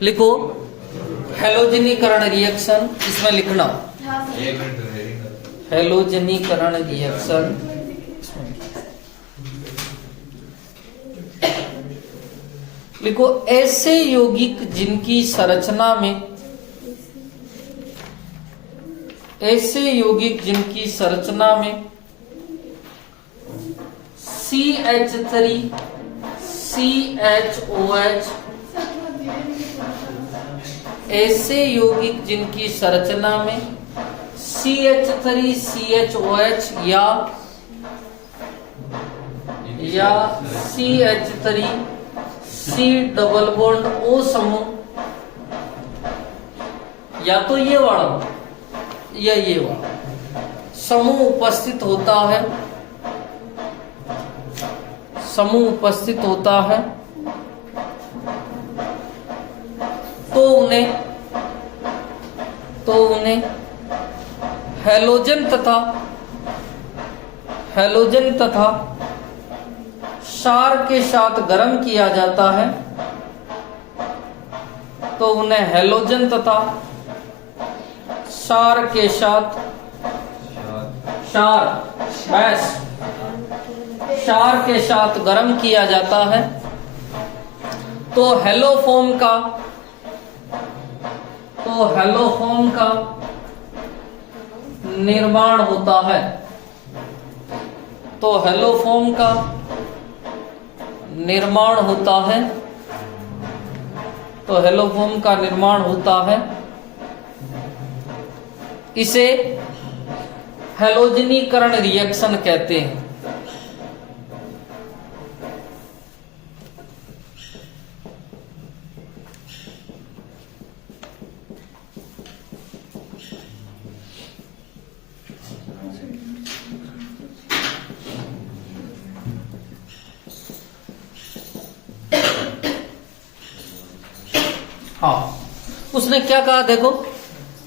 लिखो हैलोजनीकरण रिएक्शन, इसमें लिखना हैलोजनीकरण रिएक्शन। लिखो ऐसे यौगिक जिनकी संरचना में CH3 CHOH, ऐसे यौगिक जिनकी संरचना में CH3 CHOH या CH3 C double bond O समूह, या तो ये वाला या ये वाला समूह उपस्थित होता है, तो उन्हें हैलोजन तथा क्षार के साथ गर्म किया जाता है, तो उन्हें हैलोजन तथा क्षार के साथ गर्म किया जाता है, तो हैलोफॉर्म का निर्माण होता है। तो हैलोफॉर्म का निर्माण होता है, इसे हैलोजनीकरण रिएक्शन कहते हैं। हाँ, उसने क्या कहा देखो,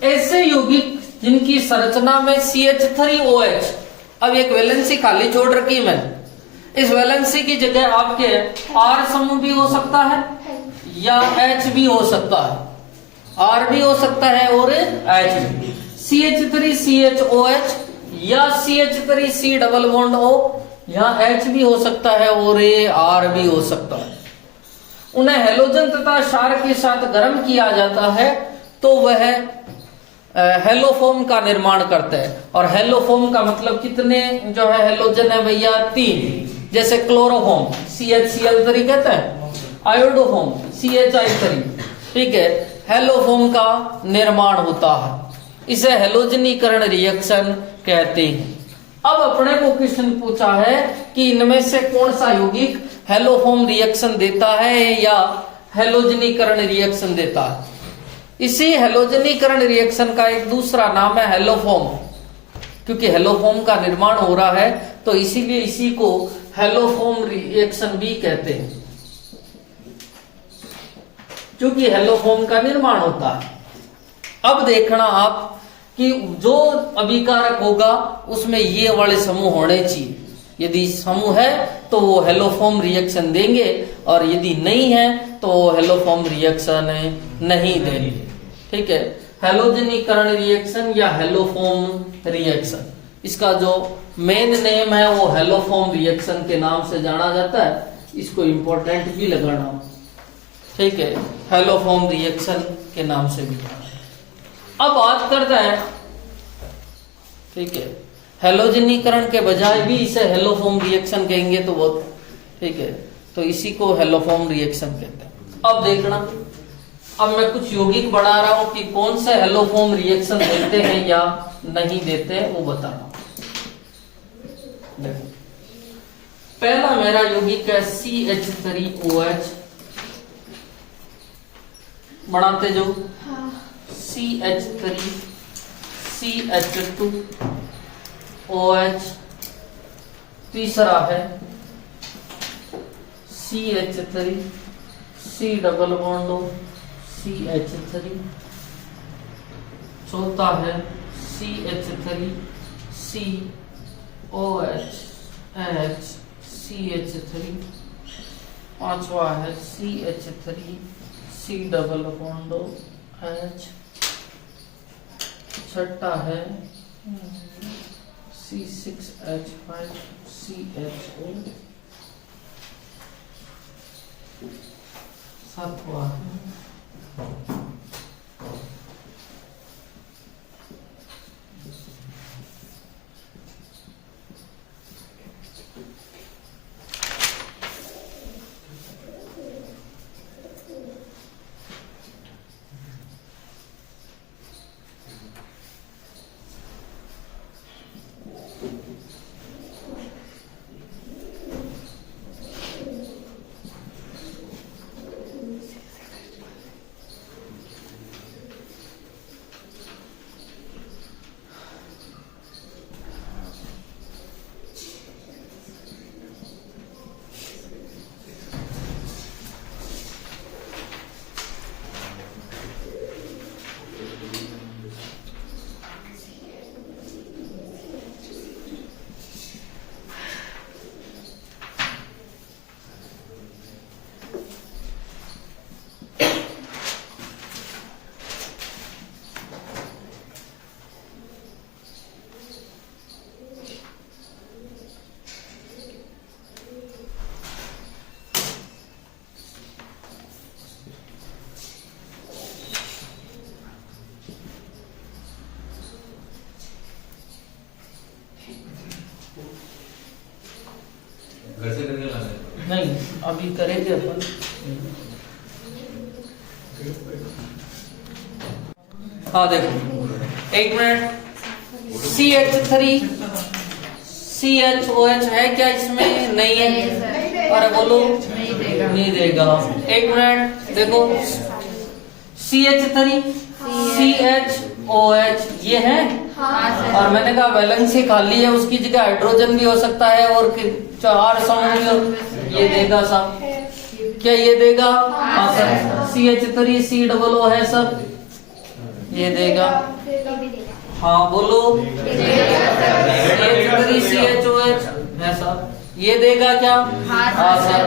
ऐसे यौगिक जिनकी संरचना में CH3OH, अब एक वैलेंसी खाली छोड़ रखी है मैंने, इस वैलेंसी की जगह आपके R समूह भी हो सकता है या H भी हो सकता है, R भी हो सकता है और H भी। CH3CHOH या CH3C डबल बॉन्ड O, या H भी हो सकता है और R भी हो सकता है। उन्हें हैलोजन तथा क्षार के साथ गर्म किया जाता है, तो वह हैलोफॉर्म का निर्माण करते हैं। और हैलोफॉर्म का मतलब कितने जो है हैलोजन है भैया, 3। जैसे क्लोरोफॉर्म CHCl3 कहते हैं, आयोडोफॉर्म CHI3, ठीक है। हैलोफॉर्म का निर्माण होता है, इसे हैलोजनीकरण रिएक्शन कहते हैं। अब अपने को क्वेश्चन पूछा है कि इनमें से कौन सा यौगिक हैलोफॉर्म रिएक्शन देता है या हैलोजनीकरण रिएक्शन देता है। इसी हैलोजनीकरण रिएक्शन का एक दूसरा नाम है हैलोफॉर्म, क्योंकि हैलोफॉर्म का निर्माण हो रहा है तो इसीलिए इसी को हैलोफॉर्म रिएक्शन भी कहते हैं, क्योंकि हैलोफॉर्म का निर्माण होता है। अब देखना आप कि जो अभिकारक होगा उसमें ये वाले समूह होने चाहिए। यदि समूह है तो वो हैलोफॉर्म रिएक्शन देंगे, और यदि नहीं है तो वो हैलोफॉर्म रिएक्शन नहीं देंगे, ठीक है। हैलोजनीकरण रिएक्शन या हैलोफॉर्म रिएक्शन, इसका जो मेन नेम है वो हैलोफॉर्म रिएक्शन के नाम से जाना जाता है। इसको इंपॉर्टेंट भी लगाना, ठीक है, हैलोफॉर्म रिएक्शन के नाम से भी जाना। अब बात करते हैं, ठीक है, हैलोजनीकरण के बजाय भी इसे हैलोफॉर्म रिएक्शन कहेंगे तो बहुत, ठीक है, तो इसी को हैलोफॉर्म रिएक्शन कहते हैं। अब देखना, अब मैं कुछ यौगिक बढ़ा रहा हूं कि कौन से हैलोफॉर्म रिएक्शन देते हैं या नहीं देते हैं वो बताना। देखो, पहला मेरा यौगिक है CH3OH, बढ़ाते जो CH3 CH2OH, तीसरा है CH3 C double bond CH3, चौथा है CH3 COH H CH3, पांचवा है CH3 C C≡H, छठा है C6H5CHO, सातवां घर से करके लाना है? नहीं, अभी करेंगे अपन। हाँ देखो, एक मिनट। CH3CHOH है क्या इसमें? नहीं है। अरे बोलो, नहीं देगा। एक मिनट देखो, CH3CHOH ये है। और मैंने कहा वैलेंसी खाली है, उसकी जगह हाइड्रोजन भी हो सकता है और 4 समूह ये देगा सब। क्या ये देगा? हाँ सर। CH3COO है सब, ये देगा। हाँ बोलो, CH3CHOH है सब, ये देगा क्या? हाँ सर।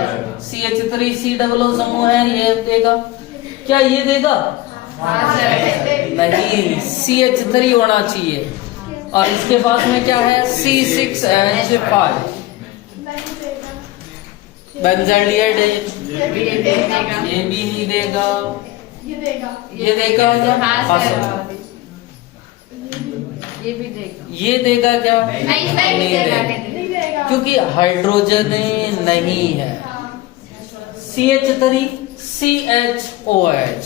CH3COO समूह है, ये देगा क्या? ये देगा? नहीं, CH3 होना चाहिए। और इसके पास में क्या है? C6H5 बेंजाइड है, ये भी नहीं देगा। ये देगा क्या? हाँ सर। ये देगा क्या? नहीं देगा, क्योंकि हाइड्रोजन नहीं है। CH3CHOH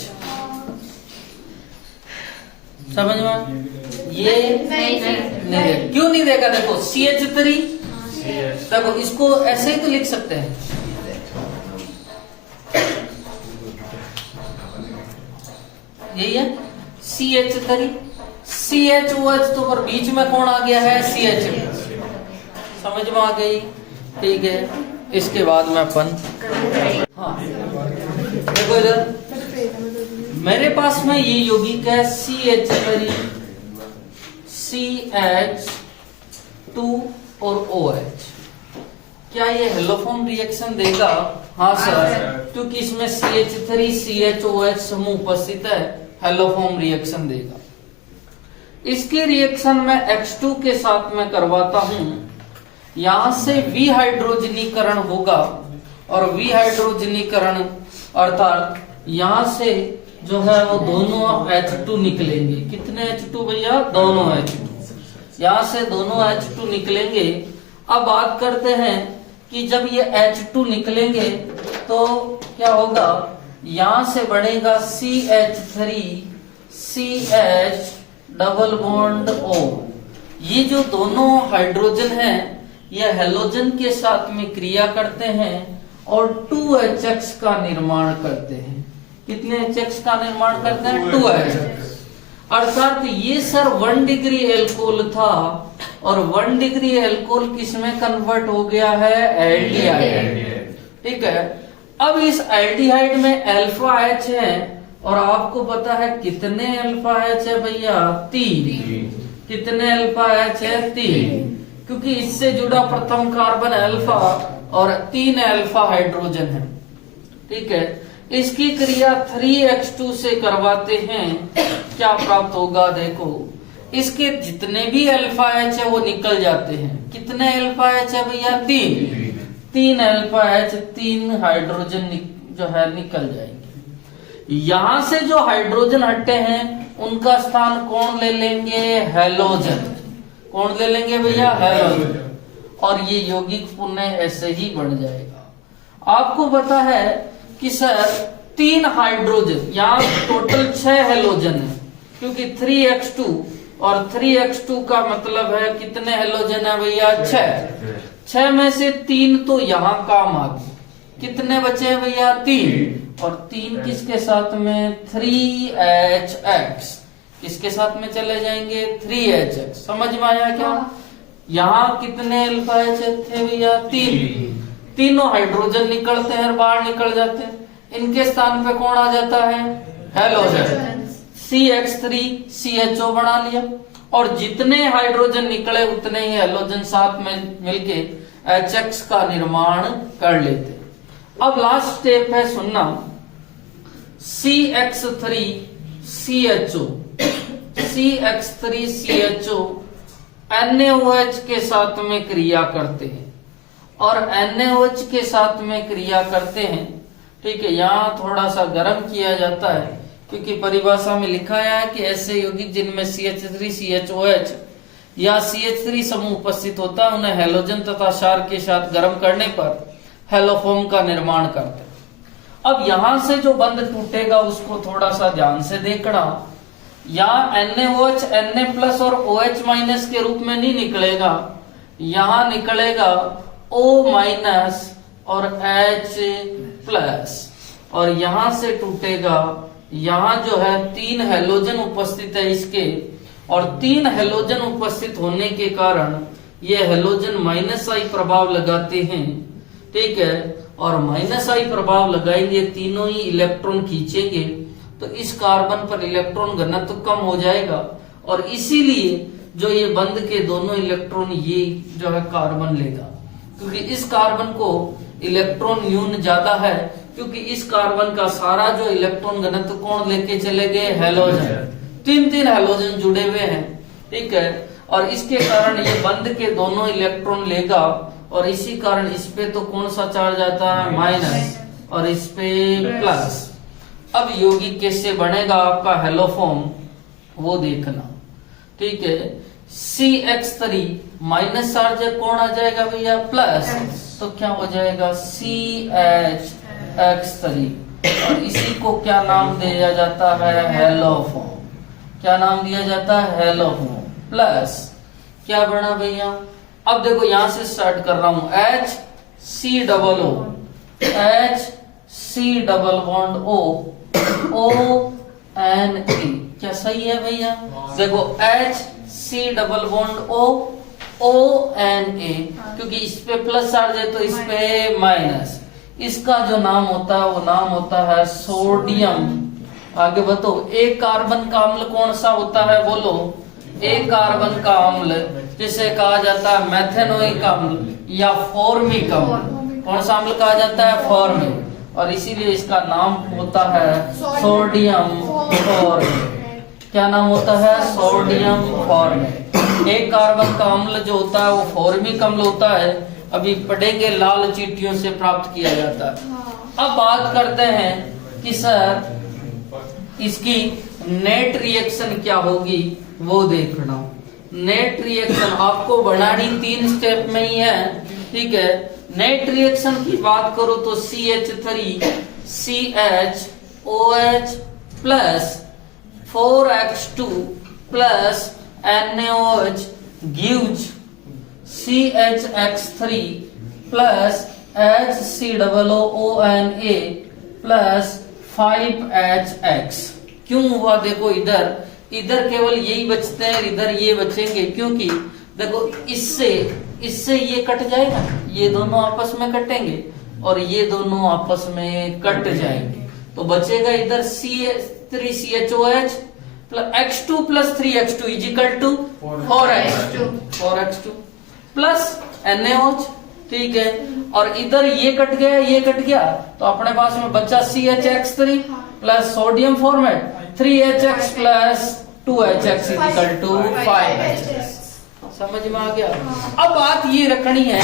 समझ में? ये नहीं देगा। क्यों नहीं देगा? देखो CH3, देखो इसको ऐसे ही तो लिख सकते हैं, यही है CH3 CHOH, तो पर बीच में कौन आ गया है? CH। समझ में आ गई? ठीक है। इसके बाद में अपन, हाँ देखो इधर मेरे पास में ये यौगिक है CH3 CH2 और OH। क्या ये हेलोफॉर्म रिएक्शन देगा? हाँ सर, क्योंकि इसमें CH3 CHOH समूह उपस्थित है, हेलोफॉर्म रिएक्शन देगा। इसकी रिएक्शन में X2 के साथ में करवाता हूं, यहां से विहाइड्रोजनीकरण होगा और विहाइड्रोजनीकरण अर्थात यहां से जो है वो दोनों H2 निकलेंगे। कितने H2 भैया? दोनों H2। यहां से दोनों H2 निकलेंगे। अब बात करते हैं कि जब ये H2 निकलेंगे तो क्या होगा? यहां से बढ़ेगा CH3 CH double bond O। ये जो दोनों हाइड्रोजन हैं ये हेलोजन के साथ में क्रिया करते हैं और 2HX का निर्माण करते हैं। कितने HX का निर्माण करते हैं? 2HX। अर्थात ये सर 1 डिग्री एल्कोहल था और 1 डिग्री एल्कोहल किसमें कन्वर्ट हो गया है? एल्डिहाइड। ठीक है। अब इस एल्डिहाइड में अल्फा H है और आपको पता है कितने अल्फा H है भैया? 3। कितने अल्फा H है? 3, क्योंकि इससे जुड़ा प्रथम कार्बन अल्फा और 3 अल्फा हाइड्रोजन है। ठीक है। इसकी क्रिया 3x2 से करवाते हैं, क्या प्राप्त होगा देखो, इसके जितने भी अल्फा एच है वो निकल जाते हैं। कितने अल्फा एच है भैया? 3 अल्फा एच, 3 हाइड्रोजन जो है निकल जाएंगे। यहां से जो हाइड्रोजन हटे हैं उनका स्थान कौन ले लेंगे? हैलोजन। कौन ले लेंगे भैया? हैलोजन। और ये यौगिक पुनः ऐसे ही बढ़ जाएगा। आपको पता है कि सर 3 हाइड्रोजन, यहाँ टोटल 6 हेलोजन है, क्योंकि 3x2 और 3x2 का मतलब है कितने हेलोजन है भैया? 6 में से 3 तो यहाँ काम आ गए। कितने बचे हैं भैया? 3। और 3 किसके साथ में? 3HX। किसके साथ में चले जाएंगे? 3HX। समझ में आया क्या? यहाँ कितने अल्फा एच थे भैया? 3। तीनों हाइड्रोजन निकलते हैं और बाहर निकल जाते हैं। इनके स्थान पे कौन आ जाता है? हेलोजन। CH3 CHO बना लिया, और जितने हाइड्रोजन निकले उतने ही हेलोजन साथ में मिलके HX का निर्माण कर लेते। अब लास्ट स्टेप है, सुनना, CH3 CHO। CH3 CHO NaOH के साथ में क्रिया करते हैं, और NaOH के साथ में क्रिया करते हैं, ठीक है। यहाँ थोड़ा सा गर्म किया जाता है, क्योंकि परिभाषा में लिखा है कि ऐसे यौगिक जिनमें CH3 CHOH या CH3 समूह उपस्थित होता है उन्हें हेलोजन तथा क्षार के साथ गर्म करने पर हेलोफोम का निर्माण करते हैं। अब यहां से जो बंध टूटेगा उसको थोड़ा सा ध्यान से देखना। यहाँ NaOH Na+ और OH- के रूप में नहीं निकलेगा, यहाँ निकलेगा O- और H+, और यहां से टूटेगा। यहाँ जो है 3 हेलोजन उपस्थित है इसके, और 3 हेलोजन उपस्थित होने के कारण ये हेलोजन -I प्रभाव लगाते हैं, ठीक है। और -I प्रभाव लगाएंगे, तीनों ही इलेक्ट्रॉन खींचेंगे, तो इस कार्बन पर इलेक्ट्रॉन घनत्व कम हो जाएगा, और इसीलिए जो ये बंध के दोनों इलेक्ट्रॉन ये जो है कार्बन लेगा, क्योंकि इस कार्बन को इलेक्ट्रॉन न्यून ज्यादा है, क्योंकि इस कार्बन का सारा जो इलेक्ट्रॉन घनत्व कौन लेके चले गए? हेलोजन। 3 हेलोजन जुड़े हुए हैं, ठीक है। और इसके कारण ये बंध के दोनों इलेक्ट्रॉन लेगा, और इसी कारण इस पे तो कौन सा चार्ज आता है? माइनस, और इस पे प्लस। अब यौगिक कैसे बनेगा आपका हेलोफॉर्म वो देखना, ठीक है। CH3 माइनस चार्ज कौन आ जाएगा भैया? प्लस, तो क्या हो जाएगा? CH3, और इसी को क्या नाम दिया जाता है? हेलोफॉर्म। क्या नाम दिया जाता है? हेलोफॉर्म। प्लस क्या बना भैया? अब देखो यहां से स्टार्ट कर रहा हूं, HCOO, HC_O ONA, क्या सही है भैया? देखो HC_O ONA, क्योंकि इस पे प्लस चार्ज है तो इस पे माइनस। इसका जो नाम होता है वो नाम होता है सोडियम। आगे बताओ, एक कार्बन का अम्ल कौन सा होता है? बोलो। एक कार्बन का अम्ल जिसे कहा जाता है मेथेनोइक अम्ल या फॉर्मिक अम्ल। कौन सा अम्ल कहा जाता है? फॉर्मिक, और इसीलिए इसका नाम होता है सोडियम फॉर्मेट। क्या नाम होता है? Sodium format. एक कार्बन का अम्ल जो होता है वो फॉर्मिक अम्ल होता है, अभी पढ़ेंगे, लाल चींटियों से प्राप्त किया जाता है। अब बात करते हैं कि सर इसकी नेट रिएक्शन क्या होगी वो देखना। नेट रिएक्शन आपको बनानी 3 स्टेप में ही है, ठीक है। नेट रिएक्शन की बात करो तो CH3 CHOH plus 4X2 plus NaOH gives CHX3 plus HCOONA plus 5HX। क्यों हुआ? देखो इधर केवल यही बचते हैं, इधर ये बचेंगे, क्योंकि देखो इससे ये कट जाएगा, ये दोनों आपस में कटेंगे और ये दोनों आपस में कट जाएंगे, तो बचेगा इधर CH3CHOH plus X2 plus 3X2 is equal to 4X2 plus NaOH ठीक है, और इधर ये कट गया तो अपने पास में बचा CH3 plus sodium formate 3HX plus 2HX equal to 5HX। समझ में आ गया। अब बात ये रखनी है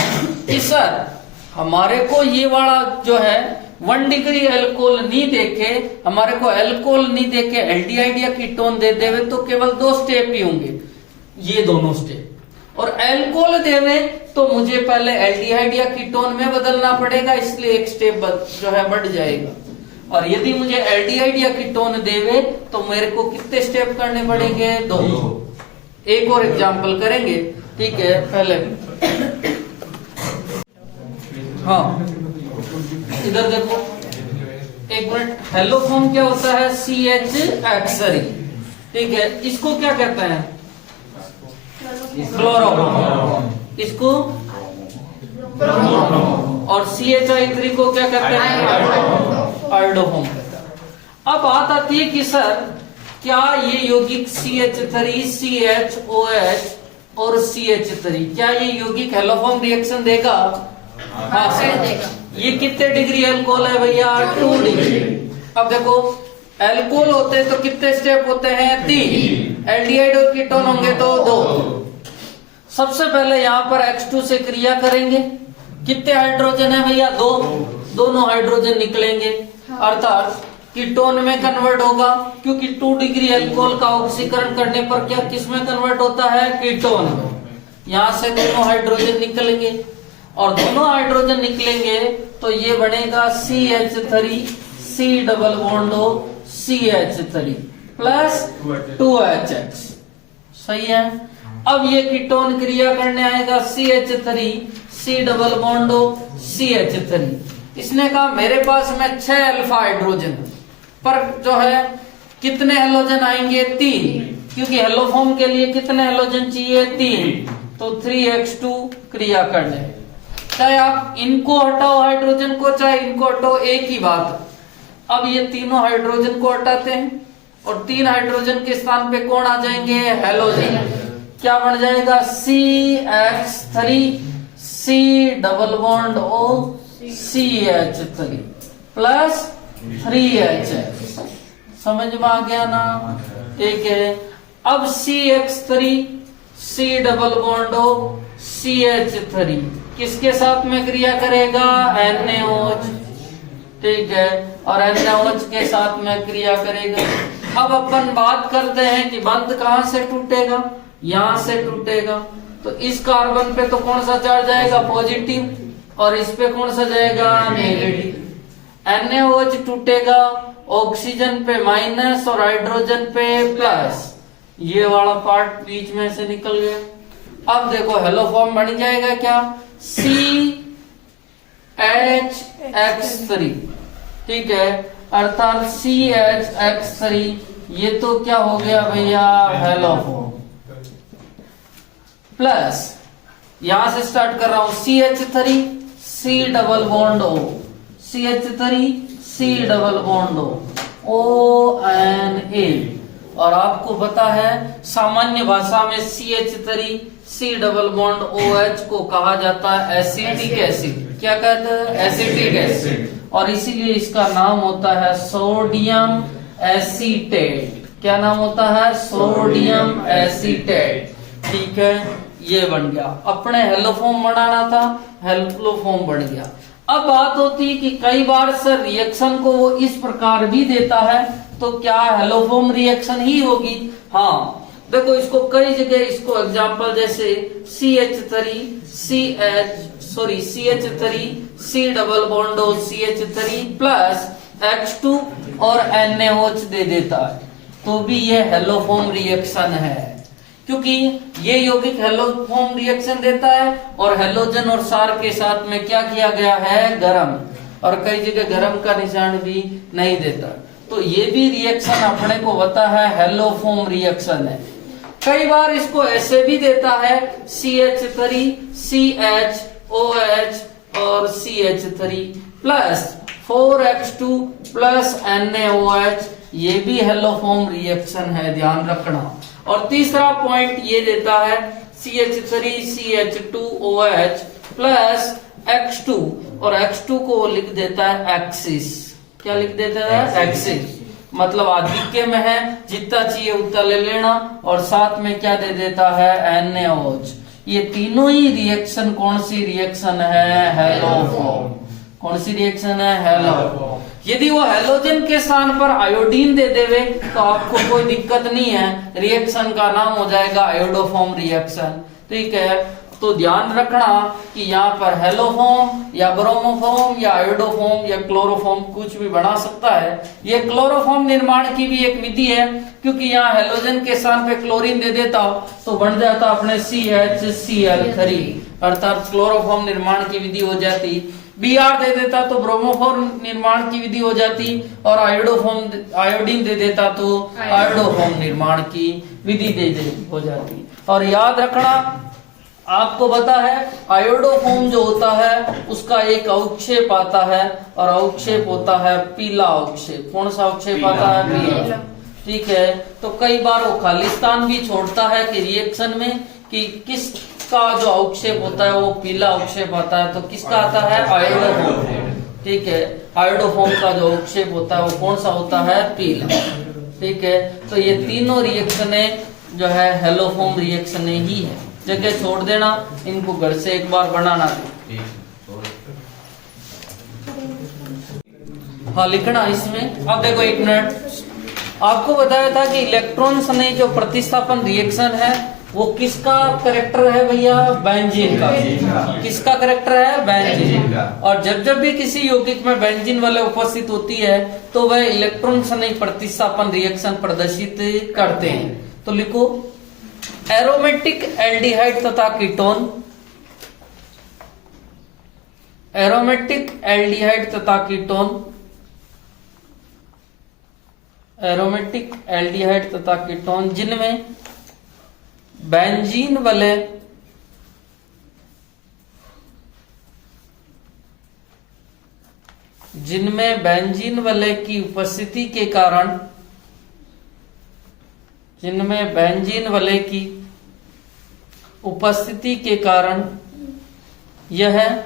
कि सर हमारे को ये वाला जो है 1 डिग्री एल्कोहल नहीं देके, हमारे को एल्कोहल नहीं देके एल्डिहाइड या कीटोन दे देवे तो केवल 2 स्टेप ही होंगे, ये दोनों स्टेप। और एल्कोहल देवे तो मुझे पहले एल्डिहाइड या कीटोन में बदलना पड़ेगा, इसलिए एक स्टेप जो है बढ़ जाएगा। और यदि मुझे एल्डिहाइड या कीटोन देवे तो मेरे को कितने स्टेप करने पड़ेंगे? 2। एक और एग्जांपल करेंगे, ठीक है। पहले हाँ इधर देखो, एक मिनट। हेलो फॉर्म क्या होता है? CH3, ठीक है। इसको क्या कहते हैं? क्लोरोफॉर्म। इसको और CHI3 को क्या कहते हैं? आयोडोफॉर्म कहते हैं। अब बात आती है कि सर क्या ये यौगिक CH3, CHOH और CH3 क्या ये यौगिक हेलोफॉर्म रिएक्शन देगा? हाँ सर। ये कितने डिग्री एल्कोहल है भैया? 2 डिग्री। अब देखो एल्कोहल होते हैं तो कितने स्टेप होते हैं? 3। एल्डिहाइड और कीटोन होंगे तो 2। सबसे पहले यहाँ पर H2 से क्रिया करेंगे। कितने हाइड्रोजन है भैया? 2। दोनों हाइड्रोजन निकलेंगे, अर्थात कीटोन में कन्वर्ट होगा, क्योंकि 2 डिग्री एल्कोहल का ऑक्सीकरण करने पर क्या किस में कन्वर्ट होता है? कीटोन में। यहाँ से दोनों हाइड्रोजन निकलेंगे, और दोनों हाइड्रोजन निकलेंगे तो ये बनेगा CH3 C double bond O CH3 plus 2HX। सही है। अब ये कीटोन क्रिया करने आएगा CH3 C double bond O CH3। इसने कहा मेरे पास में 6 अल्फा हाइड्रोजन, पर जो है कितने हेलोजन आएंगे? 3, क्योंकि हेलोफॉर्म के लिए कितने हेलोजन चाहिए? 3। तो 3X2 क्रिया करने, चाहे आप इनको हटाओ हाइड्रोजन को, चाहे इनको हटाओ, एक ही बात। अब ये तीनों हाइड्रोजन को हटाते हैं और 3 हाइड्रोजन के स्थान पे कौन आ जाएंगे? हेलोजन। क्या बन जाएगा? CH3 C double bond O CH3 plus 3HX। समझ में आ गया ना? ठीक है। अब CH3 C double bond O CH3 किसके साथ में क्रिया करेगा? NaOH, ठीक है, और NaOH के साथ में क्रिया करेगा। अब अपन बात करते हैं कि बंध कहां से टूटेगा? यहां से टूटेगा। तो इस कार्बन पे तो कौन सा चार्ज आएगा? पॉजिटिव, और इस पे कौन सा जाएगा? नेगेटिव। NaOH टूटेगा, ऑक्सीजन पे माइनस और हाइड्रोजन पे प्लस, ये वाला पार्ट बीच में से निकल गया। अब देखो हेलोफॉर्म बन जाएगा क्या? CHX3, ठीक है, अर्थात CHX3 ये तो क्या हो गया भैया? हेलोफॉर्म। प्लस यहां से स्टार्ट कर रहा हूं, CH3 C double bond O CH3 C double bond O ONA। और आपको पता है सामान्य भाषा में CH3 C double bond OH को कहा जाता है एसिटिक एसिड। क्या कहते हैं? Acetic acid. और इसीलिए इसका नाम होता है सोडियम एसीटेट। क्या नाम होता है? Sodium acetate. ठीक है, ये बन गया। अपने हेलोफॉर्म बनाना था, हेलोफॉर्म बन गया। अब बात होती है कि कई बार सर रिएक्शन को वो इस प्रकार भी देता है, तो क्या हेलोफॉर्म रिएक्शन ही होगी? हाँ, देखो इसको कई जगह, इसको एग्जांपल जैसे CH3 C double bond O CH3 plus H2 और NaOH दे देता है, तो भी ये हेलोफॉर्म रिएक्शन है, क्योंकि ये यौगिक हेलोफॉर्म रिएक्शन देता है और हेलोजन और सार के साथ में क्या किया गया है? गरम। और कई जगह गरम का निशान भी नहीं देता, तो ये भी रिएक्शन अपने को पता है हेलोफॉर्म रिएक्शन है। कई बार इसको ऐसे भी देता है CH3 CHOH और CH3 plus 4X2 plus NaOH, ये भी हेलोफॉर्म रिएक्शन है, ध्यान रखना। और तीसरा पॉइंट ये देता है CH3 CH2OH प्लस X2 और X2 को वो लिख देता है एक्सिस। क्या लिख देता है? एक्सिस। मतलब आधिक्य में है, जितना चाहिए उतना ले लेना, और साथ में क्या दे देता है? NaOH। ये तीनों ही रिएक्शन कौन सी रिएक्शन है? हैलोफॉर्म। कौन सी रिएक्शन है? हैलोफॉर्म। यदि वो हैलोजन के स्थान पर आयोडीन दे देवे तो आपको कोई दिक्कत नहीं है, रिएक्शन का नाम हो जाएगा आयोडोफॉर्म रिएक्शन। ठीक है, तो ध्यान रखना कि यहाँ पर हेलोफॉर्म या ब्रोमोफॉर्म या आयोडोफॉर्म या क्लोरोफॉर्म कुछ भी बना सकता है। ये क्लोरोफॉर्म निर्माण की भी एक विधि है, क्योंकि यहाँ हेलोजन के स्थान पे क्लोरीन दे देता तो बन जाता अपने CHCl3, अर्थात क्लोरोफॉर्म निर्माण की विधि हो जाती। Br दे देता तो ब्रोमोफॉर्म निर्माण की विधि हो जाती, और आयोडीन दे देता तो आयोडोफॉर्म निर्माण की विधि हो जाती। और याद रखना, आपको पता है आयोडोफॉर्म जो होता है उसका एक अवक्षेप आता है, और अवक्षेप होता है पीला अवक्षेप। कौन सा अवक्षेप आता है? पीला। ठीक है, तो कई बार वो खालिस्तान भी छोड़ता है कि रिएक्शन में कि किसका जो अवक्षेप होता है वो पीला अवक्षेप आता है, तो किसका आता है? आयोडोफॉर्म। ठीक है, आयोडोफॉर्म का जो अवक्षेप होता है वो कौन सा होता है? पीला। ठीक है, तो ये तीनों रिएक्शनें जो है हेलोफॉर्म रिएक्शनें ही है। जगह छोड़ देना, इनको घर से एक बार बनाना। हाँ, लिखना इसमें। अब देखो एक मिनट, आपको बताया था कि इलेक्ट्रॉन्स ने जो प्रतिस्थापन रिएक्शन है वो किसका करेक्टर है भैया? बेंजीन का। किसका करेक्टर है? बेंजीन का। और जब भी किसी यौगिक में बेंजीन वाले उपस्थित होती है तो वह इलेक्ट्रॉन्स ने प्रतिस्थापन रिएक्शन प्रदर्शित करते हैं। तो लिखो, एरोमेटिक एल्डिहाइड तथा कीटोन, एरोमेटिक एल्डिहाइड तथा कीटोन, एरोमेटिक एल्डिहाइड तथा कीटोन जिनमें बेंजीन वाले की उपस्थिति के कारण, जिनमें बेंजीन वाले की उपस्थिति के कारण यह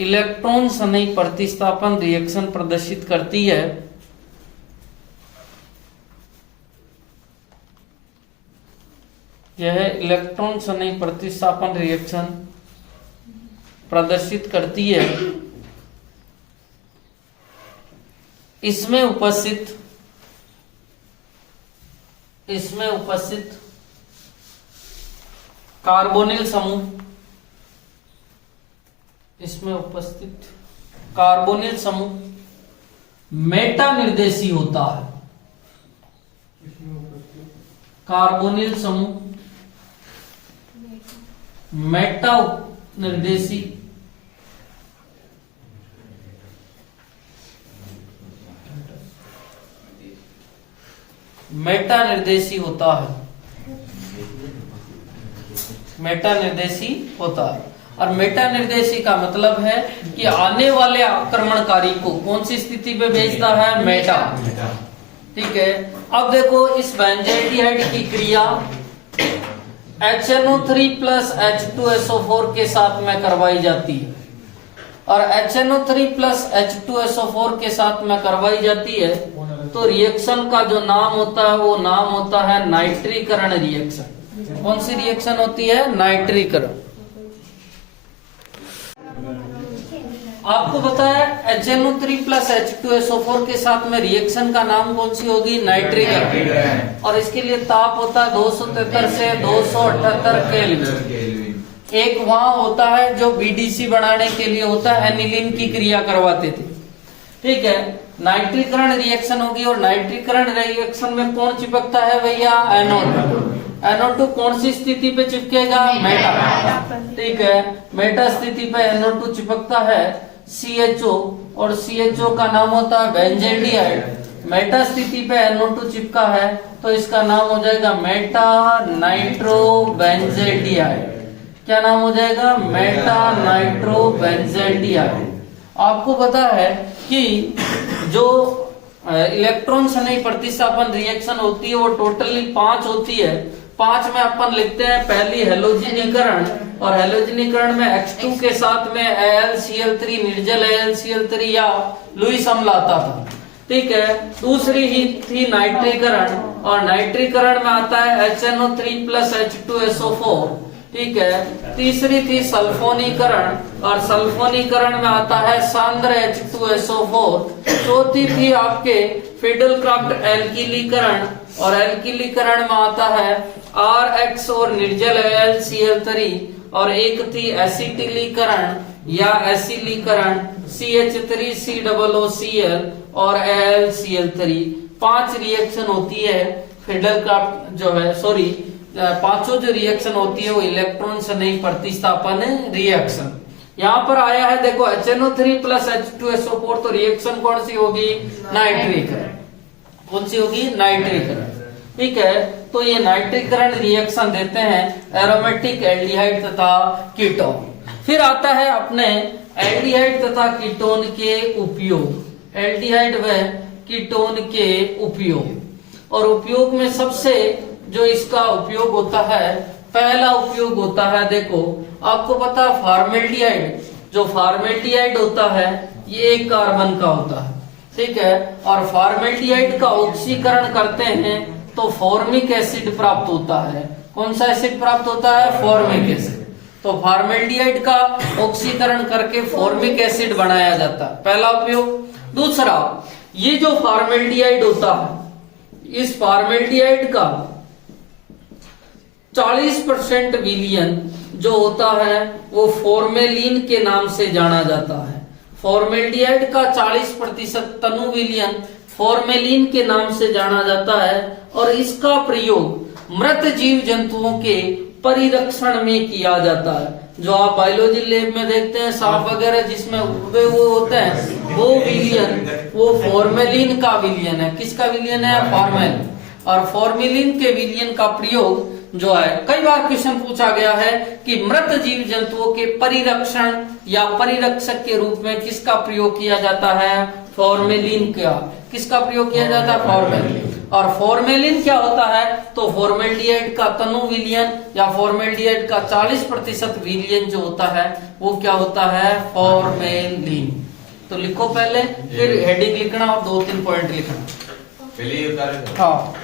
इलेक्ट्रॉन सनई प्रतिस्थापन रिएक्शन प्रदर्शित करती है, यह इलेक्ट्रॉन सनई प्रतिस्थापन रिएक्शन प्रदर्शित करती है। इसमें उपस्थित कार्बोनिल समूह, इसमें उपस्थित कार्बोनिल समूह मेटा निर्देशी होता है। कार्बोनिल समूह मेटा निर्देशी होता है, मेटा निर्देशी होता है। और मेटा निर्देशी का मतलब है कि आने वाले आक्रमणकारी को कौन सी स्थिति पे भेजता है? मेटा। ठीक है, अब देखो इस बेंजाइड की क्रिया HNO3 प्लस H2SO4 के साथ में करवाई जाती है, और HNO3 प्लस H2SO4 के साथ में करवाई जाती है तो रिएक्शन का जो नाम होता है वो नाम होता है नाइट्रीकरण रिएक्शन। कौन सी रिएक्शन होती है? नाइट्रीकरण। आपको बताया HNO3 प्लस H2SO4 के साथ में रिएक्शन का नाम कौन सी होगी? नाइट्रीकरण। और इसके लिए ताप होता है 273 से 278 केल्विन। एक वहां होता है जो BDC बनाने के लिए होता है, एनिलीन की क्रिया करवाते थे। ठीक है, नाइट्रीकरण रिएक्शन होगी, और नाइट्रीकरण रिएक्शन में कौन चिपकता है भैया? NO2 कौन सी स्थिति पे चिपकेगा? मेटा। ठीक है, मेटा स्थिति पे NO2 चिपकता है CHO, और CHO का नाम होता है बेंजाइड। मेटा स्थिति पे NO2 चिपका है तो इसका नाम हो जाएगा मेटा नाइट्रो बेंजाइड। क्या नाम हो जाएगा? मेटा नाइट्रो बेंजाइड। आपको पता है कि जो इलेक्ट्रॉन सनई प्रतिस्थापन रिएक्शन होती है वो टोटली 5 होती है। 5 में अपन लिखते हैं, पहली हेलोजिनीकरण, और हैलोजनीकरण में H2 के साथ में AlCl3 निर्जल AlCl3 या लुईस अम्ल आता था, ठीक है। दूसरी ही थी नाइट्रीकरण, और नाइट्रीकरण में आता है HNO3 प्लस H2SO4, ठीक है। तीसरी थी सल्फोनीकरण, और सल्फोनीकरण में आता है सांद्र H2SO4। चौथी थी आपके फिडलक्राफ्ट एल्किलीकरण, और एल्किलीकरण में आता है RH और निर्जल AlCl3, और एक थी एसिटिलीकरण या एसिलीकरण CH3COOCl और AlCl3। 5 रिएक्शन होती है फिडलक्राफ्ट जो है, सॉरी पांचों जो रिएक्शन होती है वो इलेक्ट्रॉन से नहीं प्रतिस्थापन रिएक्शन। यहाँ पर आया है देखो HNO3 प्लस H2SO4, तो रिएक्शन कौन सी होगी? नाइट्रीकरण। कौन सी होगी? नाइट्रीकरण, ठीक है। तो ये नाइट्रीकरण रिएक्शन देते हैं एरोमेटिक एल्डिहाइड तथा कीटोन। फिर आता है अपने एल्डिहाइड तथा कीटोन के उपयोग, एल्डिहाइड व कीटोन के उपयोग। और उपयोग में सबसे जो इसका उपयोग होता है, पहला उपयोग होता है, देखो आपको पता है फॉर्मेल्डिहाइड, जो फॉर्मेल्डिहाइड होता है ये एक कार्बन का होता है, ठीक है। और फॉर्मेल्डिहाइड का ऑक्सीकरण करते हैं तो फॉर्मिक एसिड प्राप्त होता है। कौन सा एसिड प्राप्त होता है? Formic acid. तो फॉर्मेल्डिहाइड का ऑक्सीकरण करके फॉर्मिक एसिड बनाया जाता है, पहला उपयोग। दूसरा, ये जो फॉर्मेल्डिहाइड होता है, इस फॉर्मेल्डिहाइड का 40% विलयन जो होता है वो फॉर्मेलिन के नाम से जाना जाता है। फॉर्मेल्डिहाइड का 40% तनु विलयन फॉर्मेलिन के नाम से जाना जाता है, और इसका प्रयोग मृत जीव जंतुओं के परिरक्षण में किया जाता है। जो आप बायोलॉजी लैब में देखते हैं सांप वगैरह जिसमें उड़े हुए होते हैं, वो विलयन वो फॉर्मेलिन का विलयन है। किसका विलयन है? फॉर्मेलिन। और फॉर्मेलिन के विलयन का प्रयोग जो है, कई बार क्वेश्चन पूछा गया है कि मृत जीव जंतुओं के परिरक्षण या परिरक्षक के रूप में किसका प्रयोग किया जाता है? फॉर्मेलिन का। किसका प्रयोग किया जाता है? फॉर्मेलिन। और फॉर्मेलिन क्या होता है? तो फॉर्मेल्डिहाइड का तनु विलयन या फॉर्मेल्डिहाइड का 40% विलयन जो होता है वो क्या होता है? फॉर्मेलिन। तो लिखो पहले, फिर हेडिंग लिखना और 2-3 पॉइंट लिखना। पहले ये उतारे थे। हाँ,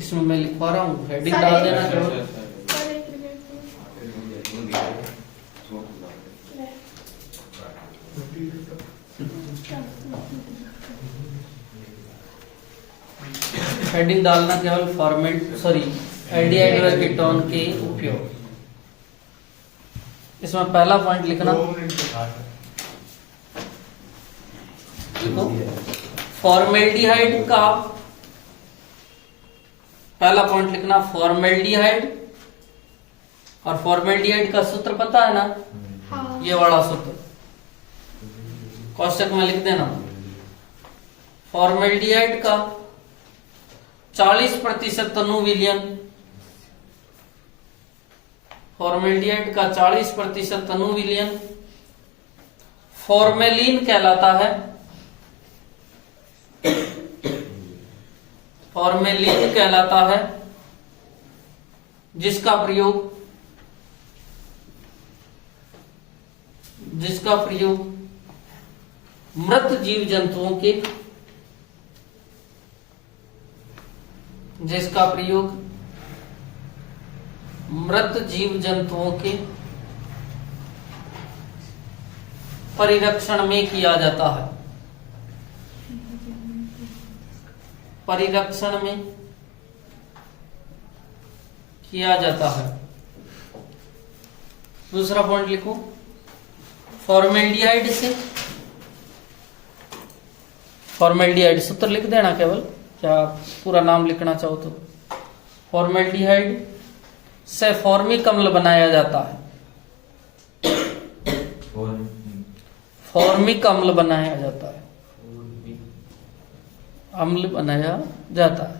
इसमें मैं लिखवा रहा हूँ, हेडिंग डाल देना केवल। हेडिंग डालना केवल फॉर्मेट, सॉरी एल्डिहाइड व कीटोन के उपयोग। इसमें पहला पॉइंट लिखना, देखो फॉर्मेल्डिहाइड का पहला पॉइंट लिखना फॉर्मेल्डिहाइड, और फॉर्मेल्डिहाइड का सूत्र पता है ना? हाँ। ये वाला सूत्र कोष्टक में लिख देना। फॉर्मेल्डिहाइड का 40% तनु विलयन फॉर्मेल्डिहाइड का 40% अणु विलयन फॉर्मेलिन कहलाता है। फॉर्मेलिन कहलाता है, जिसका प्रयोग मृत जीव जंतुओं के परिरक्षण में किया जाता है। दूसरा पॉइंट लिखो, फॉर्मेल्डिहाइड सूत्र लिख देना केवल, क्या पूरा नाम लिखना चाहो तो। फॉर्मेल्डिहाइड से फॉर्मिक अम्ल बनाया जाता है। फॉर्मिक अम्ल बनाया जाता है।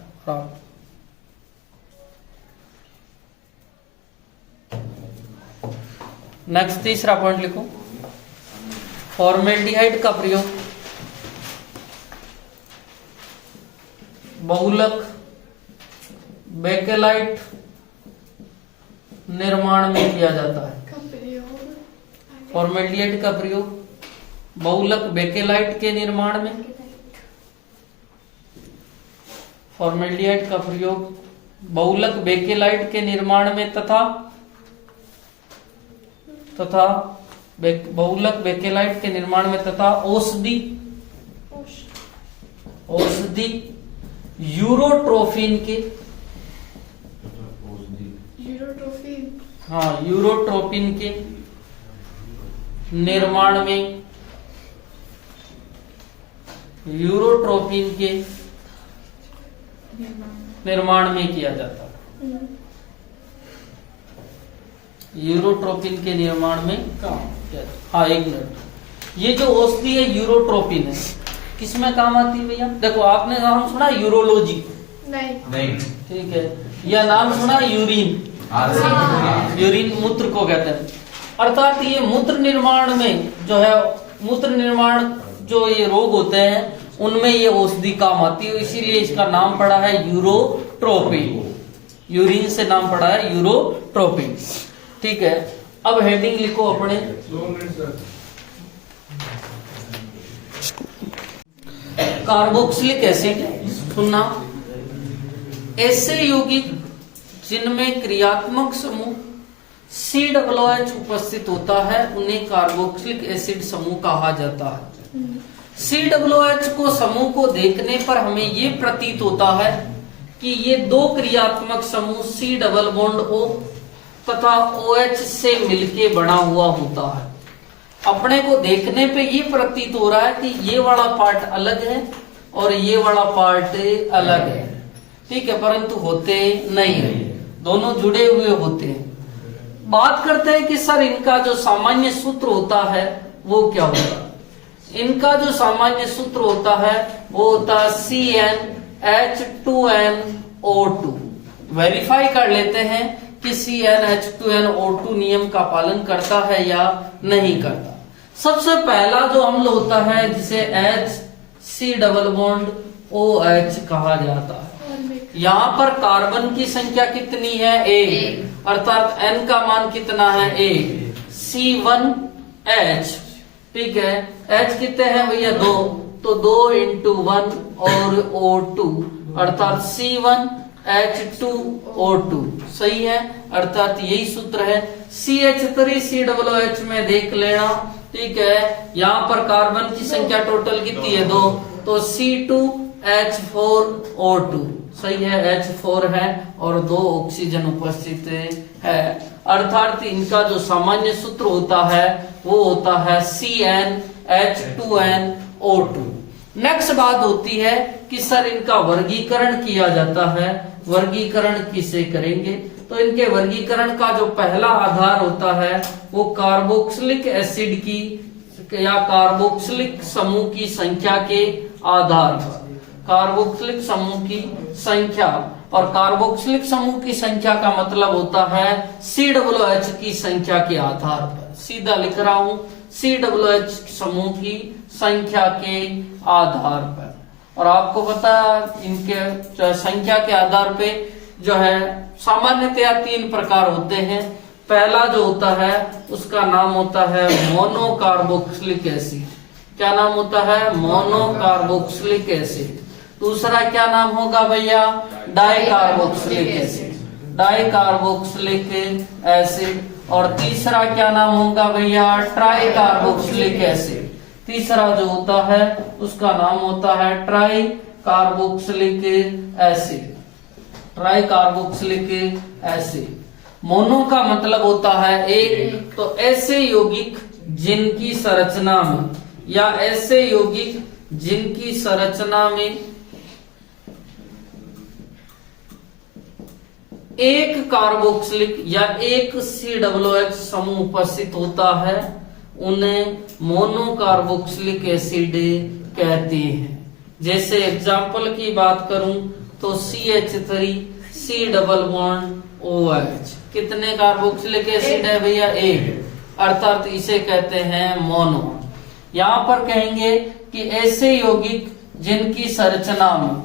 नेक्स्ट तीसरा पॉइंट लिखो, फॉर्मेल्डिहाइड का प्रयोग बहुलक बेकेलाइट निर्माण में किया जाता है। फॉर्मेल्डिहाइड का प्रयोग बहुलक बेकेलाइट के निर्माण में, फॉर्मेल्डिहाइड का प्रयोग बहुलक बेकेलाइट के निर्माण में तथा बहुलक बेकेलाइट के निर्माण में तथा औषधि यूरोट्रोफिन के निर्माण में किया जाता है। यूरोट्रोपिन के निर्माण में काम किया जाता है। हाँ, एक मिनट, ये जो औषधि है यूरोट्रोपिन है, किसमें काम आती है भैया? देखो, आपने नाम सुना यूरोलॉजी? नहीं। ठीक है, यह नाम सुना यूरिन? यूरिन मूत्र को कहते हैं। अर्थात ये मूत्र निर्माण में जो है, जो ये रोग होते हैं उनमें ये औषधि काम आती है, इसीलिए इसका नाम पड़ा है यूरोट्रोपिन। यूरिन से नाम पड़ा है यूरोट्रोपिन। ठीक है, अब हेडिंग लिखो अपने। कार्बोक्सिलिक एसिड सुनना, ऐसे यौगिक जिनमें क्रियात्मक समूह COOH उपस्थित होता है उन्हें कार्बोक्सिलिक एसिड समूह कहा जाता है। COOH को समूह को देखने पर हमें ये प्रतीत होता है कि ये दो क्रियात्मक समूह C डबल बॉन्ड O तथा OH से मिलके बना हुआ होता है। अपने को देखने पे ये प्रतीत हो रहा है कि ये वाला पार्ट अलग है और ये वाला पार्ट अलग है। ठीक है, परंतु होते नहीं है, दोनों जुड़े हुए होते हैं। बात करते हैं कि सर इनका जो सामान्य सूत्र होता है वो क्या होगा? इनका जो सामान्य सूत्र होता है वो होता है CnH2nO2। वेरीफाई कर लेते हैं कि CnH2nO2 नियम का पालन करता है या नहीं करता। सबसे पहला जो अम्ल होता है जिसे HC डबल बॉन्ड OH कहा जाता है। यहाँ पर कार्बन की संख्या कितनी है? 1, अर्थात N का मान कितना है? 1। C1H, ठीक है, H कितने हैं भैया? 2, तो 2 × 1 और O2 अर्थात C1H2O2 सही है। अर्थात यही सूत्र है। CH3COOH में देख लेना। ठीक है, यहाँ पर कार्बन की संख्या टोटल कितनी है? 2, तो C2H4O2 सही है, H4 है और 2 ऑक्सीजन उपस्थित है। अर्थात इनका जो सामान्य सूत्र होता है वो होता है CnH2nO2। नेक्स्ट बात होती है कि सर इनका वर्गीकरण किया जाता है। वर्गीकरण किसे करेंगे? तो इनके वर्गीकरण का जो पहला आधार होता है वो कार्बोक्सिलिक एसिड की या कार्बोक्सिलिक समूह की संख्या के आधार पर, कार्बोक्सिलिक समूह की संख्या और कार्बोक्सिलिक समूह की संख्या का मतलब होता है COOH की संख्या के आधार पर। सीधा लिख रहा हूं, COOH समूह की संख्या के आधार पर। और आपको पता है इनके संख्या के आधार पे जो है सामान्यतया 3 प्रकार होते हैं। पहला जो होता है उसका नाम होता है मोनोकार्बोक्सिलिक एसिड। क्या नाम होता है? Monocarboxylic acid. दूसरा क्या नाम होगा भैया? Dicarboxylic acid, dicarboxylic acid. और तीसरा क्या नाम होगा भैया? Tricarboxylic acid. तीसरा जो होता है उसका नाम होता है try carboxylic acid, try carboxylic acid. Mono का मतलब होता है एक, तो ऐसे यौगिक जिनकी संरचना में या ऐसे यौगिक जिनकी संरचना में एक कार्बोक्सिलिक या एक COOH समूह उपस्थित होता है उन्हें मोनोकार्बोक्सिलिक एसिड कहते हैं। जैसे एग्जाम्पल की बात करूं तो CH3 C double bond OH। कितने कार्बोक्सिलिक एसिड है भैया? एक, अर्थात इसे कहते हैं मोनो। यहां पर कहेंगे कि ऐसे यौगिक जिनकी संरचना में,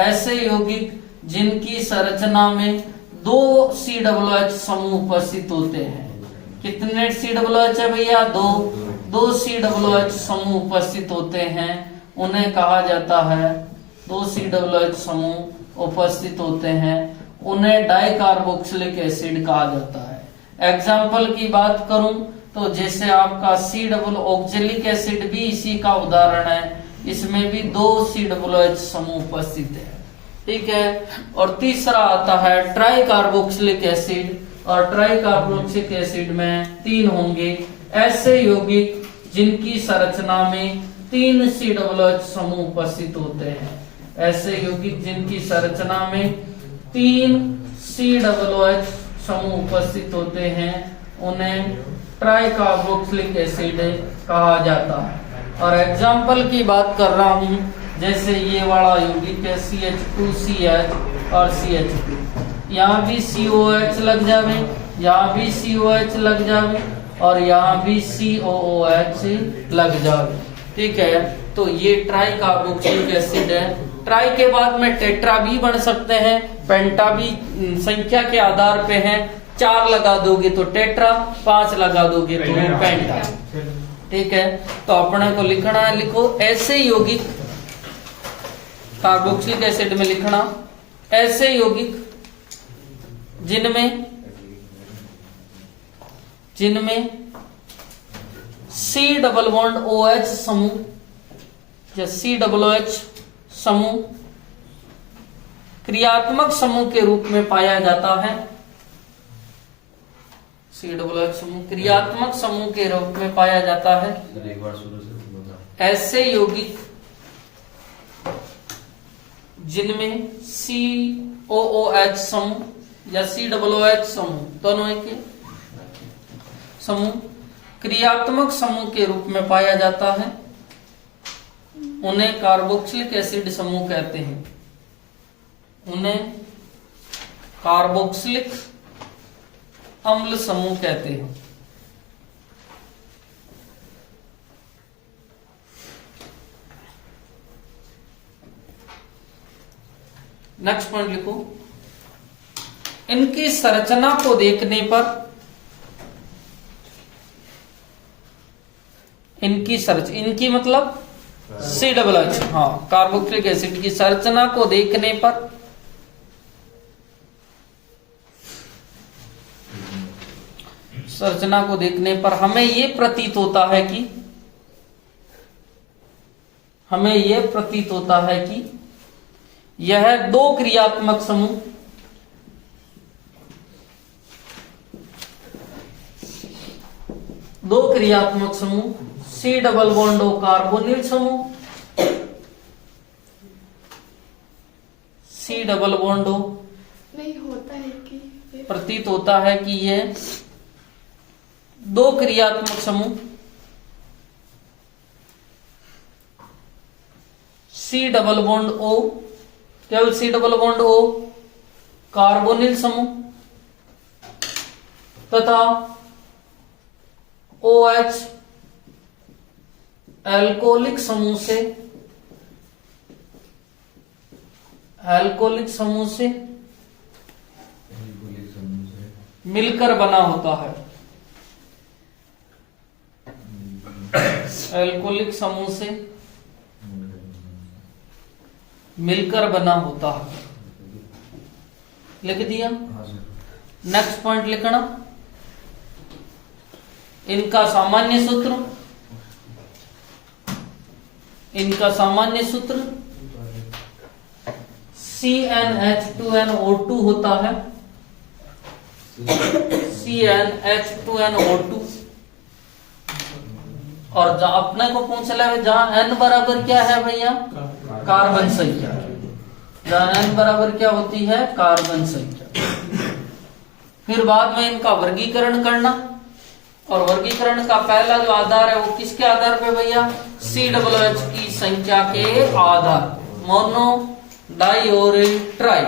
ऐसे यौगिक जिनकी संरचना में 2 COOH समूह उपस्थित होते हैं। कितने COOH है भैया? 2 COOH समूह उपस्थित होते हैं, उन्हें कहा जाता है, 2 COOH समूह उपस्थित होते हैं, उन्हें डाइकार्बोक्सिलिक एसिड कहा जाता है। एग्जाम्पल की बात करूं तो जैसे आपका C डबल ऑक्जेलिक एसिड भी इसी का उदाहरण है, इसमें भी 2 COOH समूह उपस्थित है, ठीक है। और तीसरा आता है ट्राई कार्बोक्सिलिक एसिड, और ट्राई कार्बोक्सिलिक एसिड में 3 होंगे। ऐसे यौगिक जिनकी संरचना में 3 COOH समूह उपस्थित होते हैं, ऐसे यौगिक जिनकी संरचना में 3 COOH समूह उपस्थित होते हैं, उन्हें ट्राई कार्बोक्सिलिक एसिड कहा जाता है। और एग्जाम्पल की बात कर रहा हूं, जैसे ये वाला यौगिक है CH2CH और CH2, यहाँ भी COOH लग जावे, यहाँ भी COOH लग जावे, और यहाँ भी COOH लग जावे, ठीक है। तो ये ट्राई कार्बोक्सिलिक एसिड है। ट्राई के बाद में टेट्रा भी बन सकते हैं, पेंटा भी संख्या के आधार पे है। 4 लगा दोगे तो टेट्रा, 5 लगा दोगे तो पेंटा, ठीक है। तो अपने को लिखना है, लिखो ऐसे यौगिक, कार्बोक्सिलिक एसिड में लिखना ऐसे यौगिक जिनमें C डबल बॉन्ड OH समूह या COOH समूह क्रियात्मक समूह के रूप में पाया जाता है। COOH समूह क्रियात्मक समूह के रूप में पाया जाता है। एक बार शुरू से बोलना। ऐसे यौगिक जिनमें COOH समूह या COOH समूह, दोनों एक ही समूह क्रियात्मक समूह के रूप में पाया जाता है, उन्हें कार्बोक्सिलिक एसिड समूह कहते हैं। उन्हें कार्बोक्सिलिक अम्ल समूह कहते हैं। नेक्स्ट पॉइंट लिखो, इनकी संरचना को देखने पर, इनकी मतलब COOH, हाँ, कार्बोक्सिलिक एसिड की संरचना को देखने पर हमें ये प्रतीत होता है कि यह 2 क्रियात्मक समूह C double bond O carbonyl समूह, C डबल बॉन्ड O नहीं होता है कि प्रतीत होता है कि ये 2 क्रियात्मक समूह C डबल बॉन्ड O, केवल C double bond O carbonyl समूह तथा OH एल्कोहलिक समूह से मिलकर बना होता है। एल्कोहलिक समूह से मिलकर बना होता है। लिख दिया। नेक्स्ट पॉइंट लिखना, इनका सामान्य सूत्र CnH2nO2 होता है। CnH2nO2। और अपने को पूछ ले जहां n बराबर क्या है भैया, कार्बन संख्या। जहां n बराबर क्या होती है, कार्बन संख्या। फिर बाद में इनका वर्गीकरण करना, और वर्गीकरण का पहला जो आधार है वो किसके आधार पे भैया, COOH की संख्या के आधार, मोनो, डाई और ट्राई।